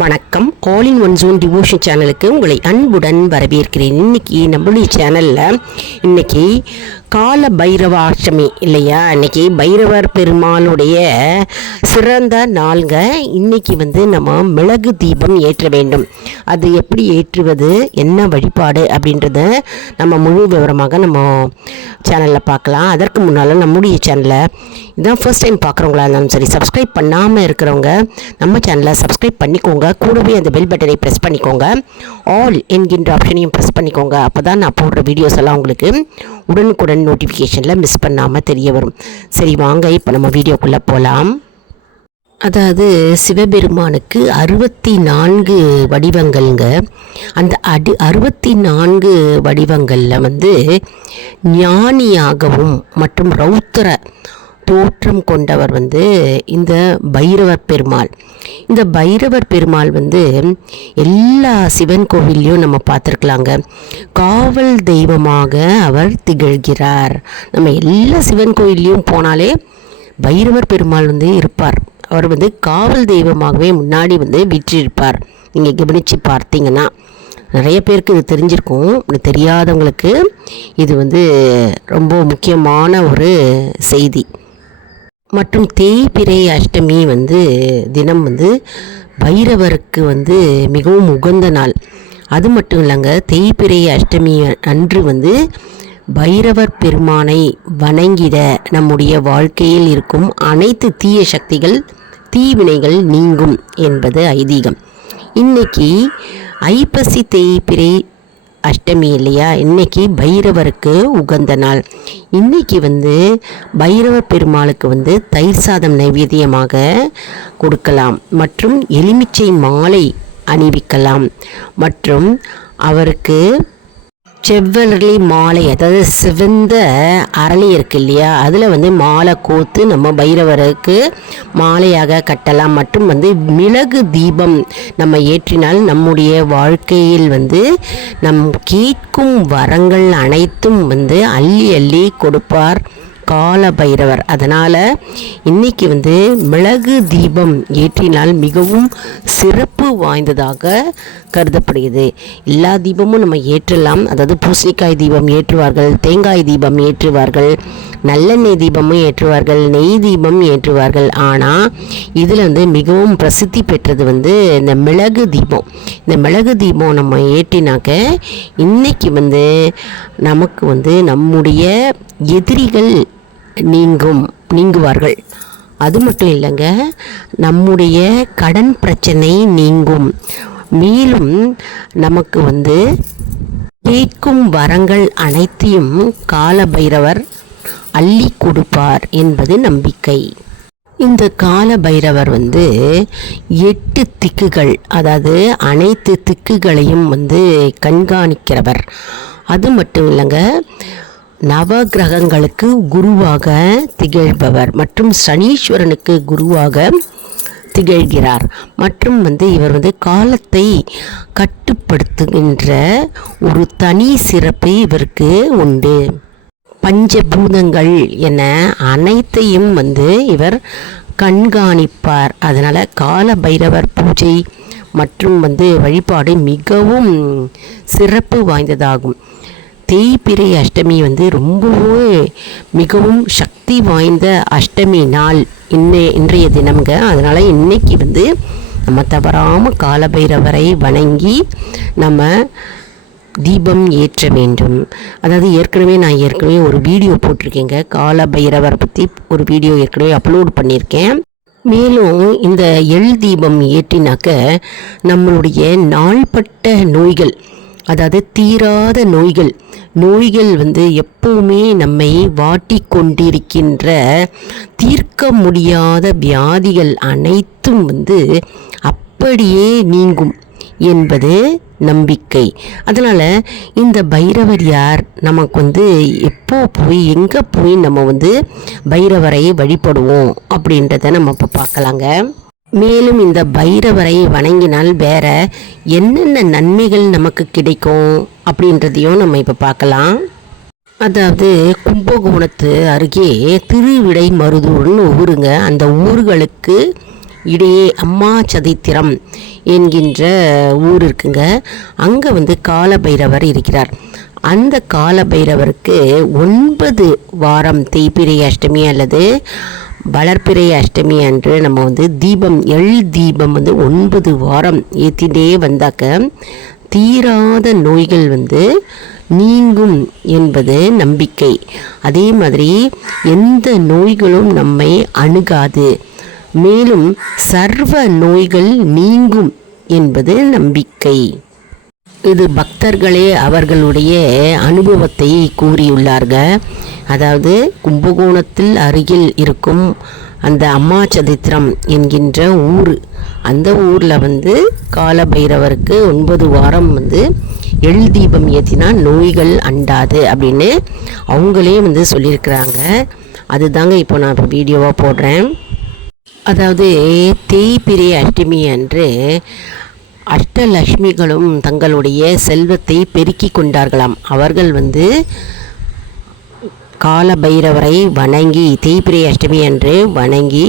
வணக்கம். All in one zone devotion சேனலுக்கு உங்களை அன்புடன் வரவேற்கிறேன். இன்றைக்கி நம்மளுடைய சேனலில் இன்றைக்கி கால பைரவ அஷ்டமி இல்லையா? இன்றைக்கி பைரவர் பெருமாளுடைய சிறந்த நாள்க. இன்றைக்கி நம்ம மிளகு தீபம் ஏற்ற வேண்டும். அது எப்படி ஏற்றுவது, என்ன வழிபாடு அப்படின்றத நம்ம முழு விவரமாக நம்ம சேனலில் பார்க்கலாம். அதற்கு முன்னால் நம்முடைய சேனலை இதான் ஃபர்ஸ்ட் டைம் பார்க்குறவங்களா இருந்தாலும் சரி, சப்ஸ்கிரைப் பண்ணாமல் இருக்கிறவங்க நம்ம சேனலை சப்ஸ்கிரைப் பண்ணிக்கோங்க. கூடவே அந்த பெல் பட்டனை ப்ரெஸ் பண்ணிக்கோங்க. ஆல் என்கின்ற ஆப்ஷனையும் ப்ரெஸ் பண்ணிக்கோங்க. அப்போ தான் நான் போடுற வீடியோஸ் எல்லாம் உங்களுக்கு உடனுக்குடன் நோட்டிஃபிகேஷனில் மிஸ் பண்ணாமல் தெரிய வரும். சரி வாங்க, இப்போ நம்ம வீடியோக்குள்ளே போகலாம். அதாவது சிவபெருமானுக்கு 64 வடிவங்கள்ங்க. அந்த 64 வடிவங்களில் ஞானியாகவும் மற்றும் ரௌத்திர தோற்றம் கொண்டவர் இந்த பைரவர் பெருமாள். இந்த பைரவர் பெருமாள் எல்லா சிவன் கோவில்லையும் நம்ம பார்த்துருக்கலாங்க. காவல் தெய்வமாக அவர் திகழ்கிறார். நம்ம எல்லா சிவன் கோவில்லையும் போனாலே பைரவர் பெருமாள் இருப்பார். அவர் காவல் தெய்வமாகவே முன்னாடி விற்றிருப்பார். நீங்கள் கவனித்து பார்த்தீங்கன்னா நிறைய பேருக்கு இது தெரிஞ்சிருக்கும். தெரியாதவங்களுக்கு இது ரொம்ப முக்கியமான ஒரு செய்தி. மற்றும் தேய்பிறை அஷ்டமி தினம் பைரவருக்கு மிகவும் உகந்த நாள். அது மட்டும் இல்லைங்க, தேய்பிறை அஷ்டமி அன்று பைரவர் பெருமானை வணங்கிட நம்முடைய வாழ்க்கையில் இருக்கும் அனைத்து தீய சக்திகள், தீவினைகள் நீங்கும் என்பது ஐதீகம். இன்னைக்கு ஐப்பசி தேய்பிறை அஷ்டமி இல்லையா? இன்னைக்கு பைரவருக்கு உகந்த நாள். இன்னைக்கு பைரவர் பெருமாளுக்கு தயிர் சாதம் நைவேத்தியமாக கொடுக்கலாம் மற்றும் எலுமிச்சை மாலை அணிவிக்கலாம். மற்றும் அவருக்கு செவ்வரளி மாலை, அதாவது சிவந்த அரளி இருக்கு இல்லையா, அதில் மாலை கோத்து நம்ம பைரவருக்கு மாலையாக கட்டலாம். மற்றும் மிளகு தீபம் நம்ம ஏற்றினால் நம்முடைய வாழ்க்கையில் நம் கேட்கும் வரங்கள் அனைத்தும் அள்ளி அள்ளி கொடுப்பார் கால பைரவர். அதனால் இன்றைக்கி மிளகு தீபம் ஏற்றினால் மிகவும் சிறப்பு வாய்ந்ததாக கருதப்படுகிறது. எல்லா தீபமும் நம்ம ஏற்றலாம். அதாவது பூசணிக்காய் தீபம் ஏற்றுவார்கள், தேங்காய் தீபம் ஏற்றுவார்கள், நல்லெண்ணெய் தீபமும் ஏற்றுவார்கள், நெய் தீபம் ஏற்றுவார்கள். ஆனால் இதில் மிகவும் பிரசித்தி பெற்றது இந்த மிளகு தீபம். இந்த மிளகு தீபம் நம்ம ஏற்றினாக்க இன்றைக்கி நமக்கு நம்முடைய எதிரிகள் நீங்குவார்கள். அது மட்டும் இல்லைங்க, நம்முடைய கடன் பிரச்சனை நீங்கும். மேலும் நமக்கு கேட்கும் வரங்கள் அனைத்தையும் கால பைரவர் அள்ளி கொடுப்பார் என்பது நம்பிக்கை. இந்த கால பைரவர் 8 திக்குகள், அதாவது அனைத்து திக்குகளையும் கண்காணிக்கிறவர். அது மட்டும் இல்லைங்க, நவகிரகங்களுக்கு குருவாக திகழ்பவர் மற்றும் சனீஸ்வரனுக்கு குருவாக திகழ்கிறார். மற்றும் இவர் காலத்தை கட்டுப்படுத்துகின்ற ஒரு தனி சிறப்பு இவருக்கு உண்டு. பஞ்சபூதங்கள் என அனைத்தையும் இவர் கண்காணிப்பார். அதனால் கால பைரவர் பூஜை மற்றும் வழிபாடு மிகவும் சிறப்பு வாய்ந்ததாகும். தேய்பிறை அஷ்டமி ரொம்பவே மிகவும் சக்தி வாய்ந்த அஷ்டமி நாள் இன்றைய தினம்ங்க. அதனால் இன்றைக்கி நம்ம தவறாமல் காலபைரவரை வணங்கி நம்ம தீபம் ஏற்ற வேண்டும். அதாவது ஏற்கனவே ஒரு வீடியோ போட்டிருக்கேங்க. காலபைரவரை பற்றி ஒரு வீடியோ ஏற்கனவே அப்லோட் பண்ணியிருக்கேன். மேலும் இந்த எள் தீபம் ஏற்றினாக்க நம்மளுடைய நாள்பட்ட நோய்கள், அதாவது தீராத நோய்கள் எப்பவுமே நம்மை வாட்டி கொண்டிருக்கின்ற தீர்க்க முடியாத வியாதிகள் அனைத்தும் அப்படியே நீங்கும் என்பது நம்பிக்கை. அதனால் இந்த பைரவர் யார், நமக்கு எப்போ போய் எங்கே போய் நம்ம பைரவரை வழிபடுவோம் அப்படின்றத நம்ம இப்போ பார்க்கலாங்க. மேலும் இந்த பைரவரை வணங்கினால் வேற என்னென்ன நன்மைகள் நமக்கு கிடைக்கும் அப்படின்றதையும் நம்ம இப்போ பார்க்கலாம். அதாவது கும்பகோணத்து அருகே திருவிடைமருதூர்னு ஊருங்க. அந்த ஊர்களுக்கு இடையே அம்மா சதித்திரம் என்கின்ற ஊர் இருக்குங்க. அங்கே வந்து கால பைரவர் இருக்கிறார். அந்த கால பைரவருக்கு 9 வாரம் தேய்பிறை அஷ்டமி அல்லது வளர்ப்பிறை அஷ்டமி அன்று நம்ம வந்து தீபம் தீபம் வந்து 9 வாரம் ஏற்றிட்டே வந்தாக்க தீராத நோய்கள் வந்து நீங்கும் என்பது நம்பிக்கை. அதே மாதிரி எந்த நோய்களும் நம்மை அணுகாது, மேலும் சர்வ நோய்கள் நீங்கும் என்பது நம்பிக்கை. இது பக்தர்களே அவர்களுடைய அனுபவத்தை கூறியுள்ளார்கள். அதாவது கும்பகோணத்தில் அருகில் இருக்கும் அந்த அம்மாசத்திரம் என்கின்ற ஊர், அந்த ஊரில் வந்து கால பைரவருக்கு 9 வாரம் வந்து தீபம் ஏற்றினா நோய்கள் அண்டாது அப்படின்னு அவங்களே வந்து சொல்லியிருக்கிறாங்க. அதுதாங்க இப்போ நான் இப்போ வீடியோவாக போடுறேன். அதாவது தேய்பிறை அஷ்டமி அன்று அஷ்டலக்ஷ்மிகளும் தங்களுடைய செல்வத்தை பெருக்கி கொண்டார்களாம். அவர்கள் வந்து கால பைரவரை வணங்கி தேய்பிறை அஷ்டமி அன்று வணங்கி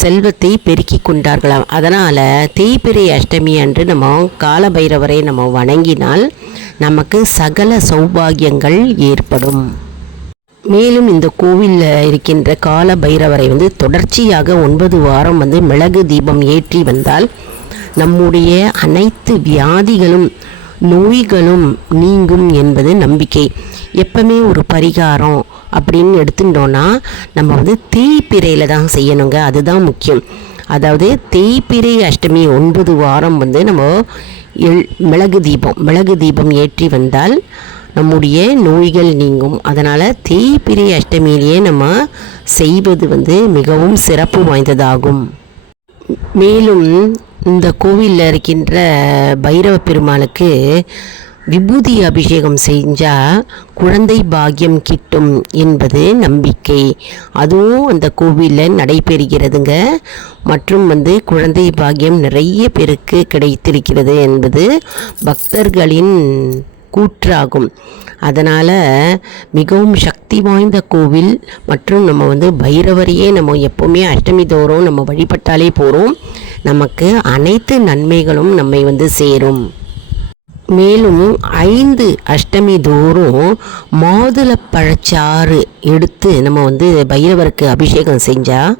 செல்வத்தை பெருக்கி கொண்டார்களாம். அதனால் தேய்பிறை அஷ்டமி அன்று நம்ம கால பைரவரை நம்ம வணங்கினால் நமக்கு சகல சௌபாகியங்கள் ஏற்படும். மேலும் இந்த கோவிலில் இருக்கின்ற கால பைரவரை வந்து தொடர்ச்சியாக 9 வாரம் வந்து மிளகு தீபம் ஏற்றி வந்தால் நம்முடைய அனைத்து வியாதிகளும் நோய்களும் நீங்கும் என்பது நம்பிக்கை. எப்பவுமே ஒரு பரிகாரம் அப்படின்னு எடுத்துட்டோன்னா நம்ம வந்து தேய்பிறையில் தான் செய்யணுங்க, அதுதான் முக்கியம். அதாவது தேய்பிறை அஷ்டமி 9 வாரம் வந்து நம்ம மிளகு தீபம் ஏற்றி வந்தால் நம்முடைய நோய்கள் நீங்கும். அதனால் தேய்பிறை அஷ்டமியிலேயே நம்ம செய்வது வந்து மிகவும் சிறப்பு வாய்ந்ததாகும். மேலும் இந்த கோவிலில் இருக்கின்ற பைரவ பெருமாளுக்கு விபூதி அபிஷேகம் செஞ்சால் குழந்தை பாக்கியம் கிட்டும் என்பது நம்பிக்கை. அதுவும் அந்த கோவிலில் நடைபெறுகிறதுங்க. மற்றும் வந்து குழந்தை பாக்கியம் நிறைய பேருக்கு கிடைத்திருக்கிறது என்பது பக்தர்களின் கூற்றாகும். அதனால் மிகவும் சக்தி வாய்ந்த கோவில். மற்றும் நம்ம வந்து பைரவரையே நம்ம எப்போவுமே அஷ்டமி தோறும் நம்ம வழிபட்டாலே போகிறோம், நமக்கு அனைத்து நன்மைகளும் நம்மை வந்து சேரும். மேலும் 5 அஷ்டமி தோறும் மாதுளப்பழச்சாறு எடுத்து நம்ம வந்து பைரவருக்கு அபிஷேகம் செஞ்சால்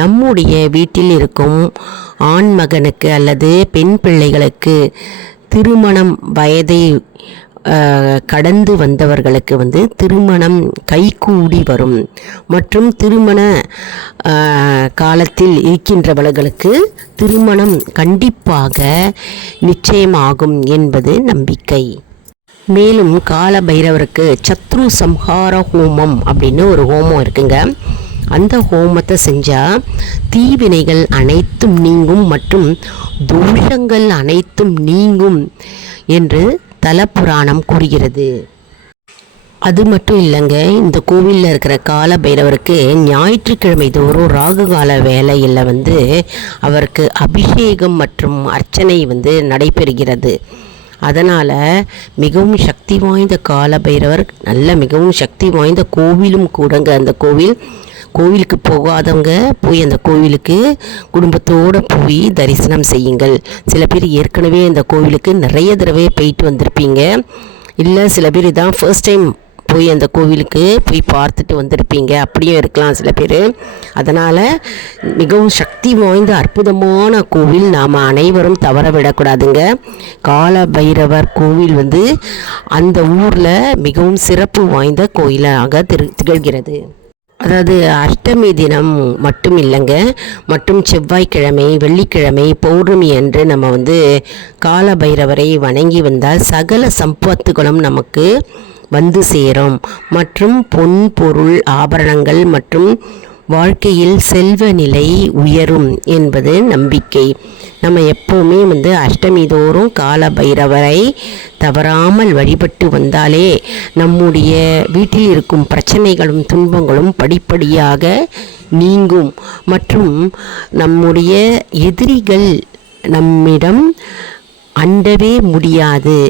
நம்முடைய வீட்டில் இருக்கும் ஆண் மகனுக்கு அல்லது பெண் பிள்ளைகளுக்கு திருமணம் வயதை கடந்து வந்தவர்களுக்கு வந்து திருமணம் கைகூடி வரும். மற்றும் திருமண காலத்தில் இருக்கின்றவர்களுக்கு திருமணம் கண்டிப்பாக நிச்சயமாகும் என்பது நம்பிக்கை. மேலும் கால பைரவருக்கு சத்ரு சம்ஹார ஹோமம் அப்படின்னு ஒரு ஹோமம் இருக்குங்க. அந்த ஹோமத்தை செஞ்சால் தீவினைகள் அனைத்தும் நீங்கும் மற்றும் தோஷங்கள் அனைத்தும் நீங்கும் என்று தலப்புராணம் கூறுகிறது. அது மட்டும் இல்லைங்க, இந்த கோவிலில் இருக்கிற கால பைரவருக்கு ஞாயிற்றுக்கிழமை தோறும் ராகு கால வேளையில் வந்து அவருக்கு அபிஷேகம் மற்றும் அர்ச்சனை வந்து நடைபெறுகிறது. அதனால் மிகவும் சக்தி வாய்ந்த கால பைரவர் மிகவும் சக்தி வாய்ந்த கோவிலும் கூடங்க. அந்த கோவிலுக்கு போகாதவங்க போய் அந்த கோவிலுக்கு குடும்பத்தோடு போய் தரிசனம் செய்யுங்கள். சில பேர் ஏற்கனவே அந்த கோவிலுக்கு நிறைய தடவை போயிட்டு வந்திருப்பீங்க, இல்லை சில பேர் இதான் ஃபர்ஸ்ட் டைம் போய் அந்த கோவிலுக்கு போய் பார்த்துட்டு வந்திருப்பீங்க, அப்படியும் இருக்கலாம் சில பேர். அதனால் மிகவும் சக்தி வாய்ந்த அற்புதமான கோவில், நாம் அனைவரும் தவற விடக்கூடாதுங்க. கால பைரவர் கோவில் வந்து அந்த ஊரில் மிகவும் சிறப்பு வாய்ந்த கோயிலாக திகழ்கிறது. அதாவது அஷ்டமி தினம் மட்டும் இல்லைங்க, மற்றும் செவ்வாய்க்கிழமை, வெள்ளிக்கிழமை, பௌர்ணமி அன்று நம்ம வந்து கால பைரவரை வணங்கி வந்தால் சகல சம்பத்துகளும் நமக்கு வந்து சேரும். மற்றும் பொன் பொருள் ஆபரணங்கள் மற்றும் வாழ்க்கையில் செல்வ நிலை உயரும் என்பது நம்பிக்கை. நம்ம எப்போவுமே வந்து அஷ்டமி தோறும் கால பைரவரை தவறாமல் வழிபட்டு வந்தாலே நம்முடைய வீட்டில் இருக்கும் பிரச்சனைகளும் துன்பங்களும் படிப்படியாக நீங்கும். மற்றும் நம்முடைய எதிரிகள் நம்மிடம் அண்டவே முடியாது.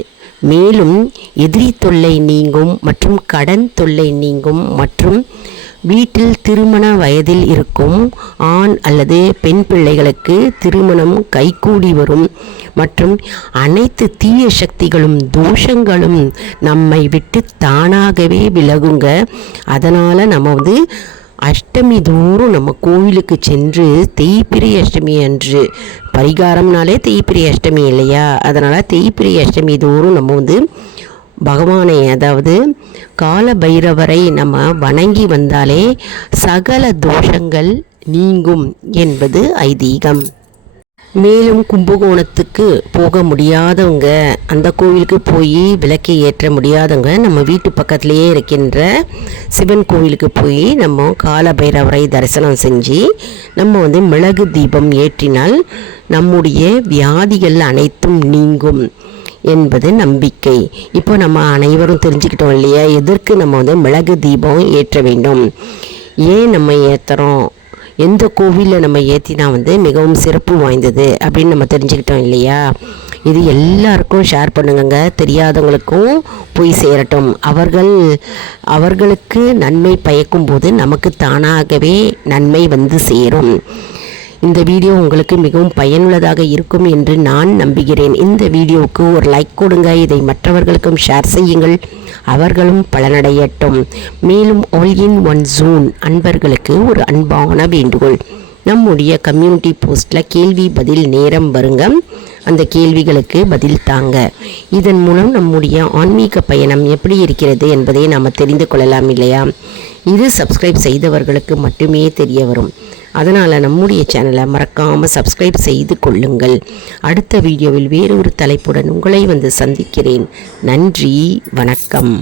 மேலும் எதிரி தொல்லை நீங்கும் மற்றும் கடன் தொல்லை நீங்கும் மற்றும் வீட்டில் திருமண வயதில் இருக்கும் ஆண் அல்லது பெண் பிள்ளைகளுக்கு திருமணம் கைகூடி வரும் மற்றும் அனைத்து தீய சக்திகளும் தோஷங்களும் நம்மை விட்டு தானாகவே விலகுங்க. அதனால் நம்ம அஷ்டமி தோறும் நம்ம கோவிலுக்கு சென்று தேய்பிறை அஷ்டமி அன்று பரிகாரம்னாலே தேய்பிறை அஷ்டமி இல்லையா, அதனால் தேய்பிறை அஷ்டமி தோறும் நம்ம பகவானை அதாவது கால பைரவரை நம்ம வணங்கி வந்தாலே சகல தோஷங்கள் நீங்கும் என்பது ஐதீகம். மேலும் கும்பகோணத்துக்கு போக முடியாதவங்க, அந்த கோவிலுக்கு போய் விளக்கை ஏற்ற முடியாதவங்க நம்ம வீட்டு பக்கத்துலேயே இருக்கின்ற சிவன் கோவிலுக்கு போய் நம்ம கால பைரவரை தரிசனம் செஞ்சு நம்ம மிளகு தீபம் ஏற்றினால் நம்முடைய வியாதிகள் அனைத்தும் நீங்கும் என்பது நம்பிக்கை. இப்போ நம்ம அனைவரும் தெரிஞ்சுக்கிட்டோம் இல்லையா, எதற்கு நம்ம மிளகு தீபம் ஏற்ற வேண்டும், ஏன் நம்ம ஏற்றுறோம், எந்த கோவிலில் நம்ம ஏற்றினா மிகவும் சிறப்பு வாய்ந்தது அப்படின்னு நம்ம தெரிஞ்சுக்கிட்டோம் இல்லையா. இது எல்லாருக்கும் ஷேர் பண்ணுங்க, தெரியாதவங்களுக்கும் போய் சேரட்டும். அவர்களுக்கு நன்மை பயக்கும் போது நமக்கு தானாகவே நன்மை சேரும். இந்த வீடியோ உங்களுக்கு மிகவும் பயனுள்ளதாக இருக்கும் என்று நான் நம்புகிறேன். இந்த வீடியோவுக்கு ஒரு லைக் கொடுங்க, இதை மற்றவர்களுக்கும் ஷேர் செய்யுங்கள், அவர்களும் பலனடையட்டும். மேலும் ஆல் இன் ஒன் ஜோன் அன்பர்களுக்கு ஒரு அன்பான வேண்டுகோள், நம்முடைய கம்யூனிட்டி போஸ்ட்டில் கேள்வி பதில் நேரம் வருங்க, அந்த கேள்விகளுக்கு பதில் தாங்க. இதன் மூலம் நம்முடைய ஆன்மீக பயணம் எப்படி இருக்கிறது என்பதை நாம் தெரிந்து கொள்ளலாம் இல்லையா. இது சப்ஸ்கிரைப் செய்தவர்களுக்கு மட்டுமே தெரிய வரும். அதனால் நம்முடைய சேனலை மறக்காமல் சப்ஸ்கிரைப் செய்து கொள்ளுங்கள். அடுத்த வீடியோவில் வேறொரு தலைப்புடன் உங்களை சந்திக்கிறேன். நன்றி, வணக்கம்.